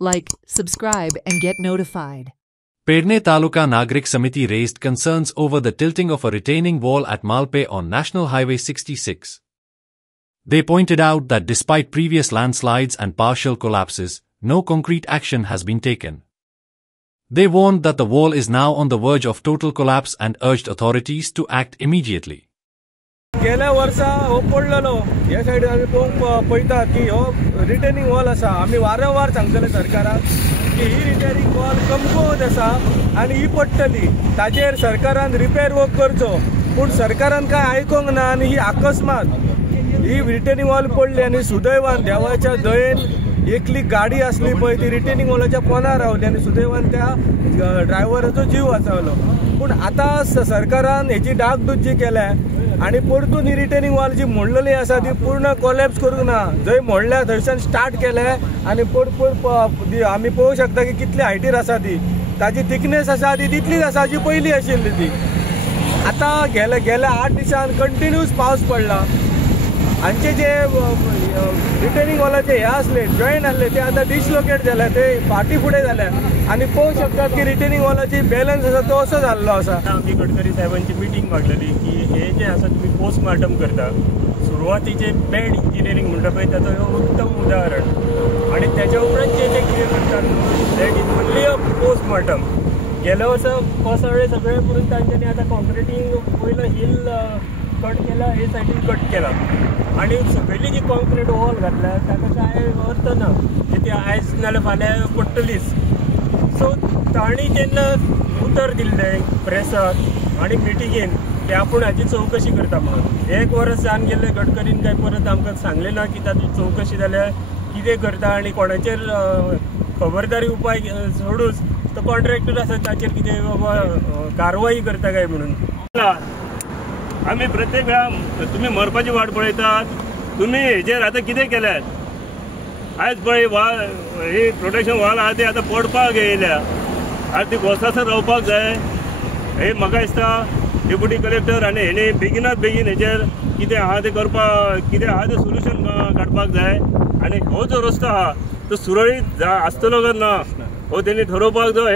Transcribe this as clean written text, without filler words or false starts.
like, subscribe and get notified. Pedne Taluka Nagrik Samiti raised concerns over the tilting of a retaining wall at Malpe on National Highway 66. They pointed out that despite previous landslides and partial collapses, no concrete action has been taken. They warned that the wall is now on the verge of total collapse and urged authorities to act immediately. गेल्या वर्सा हो पडलेलो ह्या सायडीन आमी पळयतात की हो रिटेनिंग वॉल आसा. आमी वारंवार सांगतले सरकाराक की ही रिटेनिंग वॉल कमकुवत आसा आनी ही पडटली. ताजेर सरकारान रिपेर वर्क करचो, पूण सरकारान काय आयकोंक ना आनी ही अकस्मात ही रिटेनिंग वॉल पडली आनी सुदैवान देवाच्या दयेन एकली गाडी आसली पळय ती रिटेनिंग वॉलाच्या पोंदार रावली आनी सुदैवान त्या ड्रायव्हराचो जीव वाचवलो. पूण आतां सरकारान हेची डागडुजी केल्या आणि परतून ही रिटेनिंग वॉल जी मोडलेली आसा ती पूर्ण कोलॅप्स करूंक ना. जंय मोडल्या थंयच्यान स्टार्ट केले आनी आमी पळोवंक शकता की कितल्या हायटीर आसा ती. ताजी थिकनेस आसा ती तितलीच आसा जी पयलीं आशिल्ली ती. आतां गेल्या 8 दिसान कंटिन्यूस पावस पडला. हांचे जे रिटेनिंग वॉलाचे हे आसले जॉईंट आसले ते आतां डिसलोकेट जाले, ते फाटी फुडें जाले आनी पळोवंक शकतात की रिटेनिंग वॉलाची बॅलन्स आसा तो असो जाल्लो आसा. आमी गडकरी साहेबांची मिटींग मागलेली की हे जे आसा तुमी पोस्टमार्टम करता, सुरवातीचे बॅड इंजिनियरींग म्हणटा पळय ताचो हे उत्तम उदाहरण आणि त्याच्या उपरांत जे कितें करतात that is only a postmortem. गेल्या वर्सा पावसाळे सगळे करून तांच्यांनी आतां कॉन्क्रिटींग पयलो हिल कट केला, हे सायडीन कट केला आणि सगळी जी कॉन्क्रीट वॉल घातल्या ताका काय अर्थ ना, ती आयज नाल्यार फाल्यां पडटलीच. सो तांणी जेन्ना उतर दिल्लें प्रेसाक आनी मिटिंगेन ते आपूण हाची चवकशी करता म्हणून 1 वर्स जावन गेल्ले गडकरीन काय परत आमकां सांगलें ना की ताची चवकशी जाल्यार कितें करता आणि कोणाचेर खबरदारी उपाय सोडूच तो कॉन्ट्रॅक्टर आसा ताचेर कितें बाबा कारवाई करता काय म्हणून. आम्ही प्रत्येक वेळा तुम्ही मरपाची वाट पळयतात. तुम्ही हेजेर आतां कितें केल्यात? आयज पळय वॉल ही प्रोटेक्शन वॉल आहा ती आतां पडपाक येयल्या. आतां ती घोसासर रावपाक जाय. हे म्हाका दिसता डेप्युटी कलेक्टर आनी हेणी बेगिनात बेगीन हेजेर कितें आहा तें करपाक, कितें आहा तें सोल्युशन काडपाक जाय. आनी हो जो रस्तो आहा तो सुरळीत आसतलो काय ना हो तेणी ठरोवपाक जाय.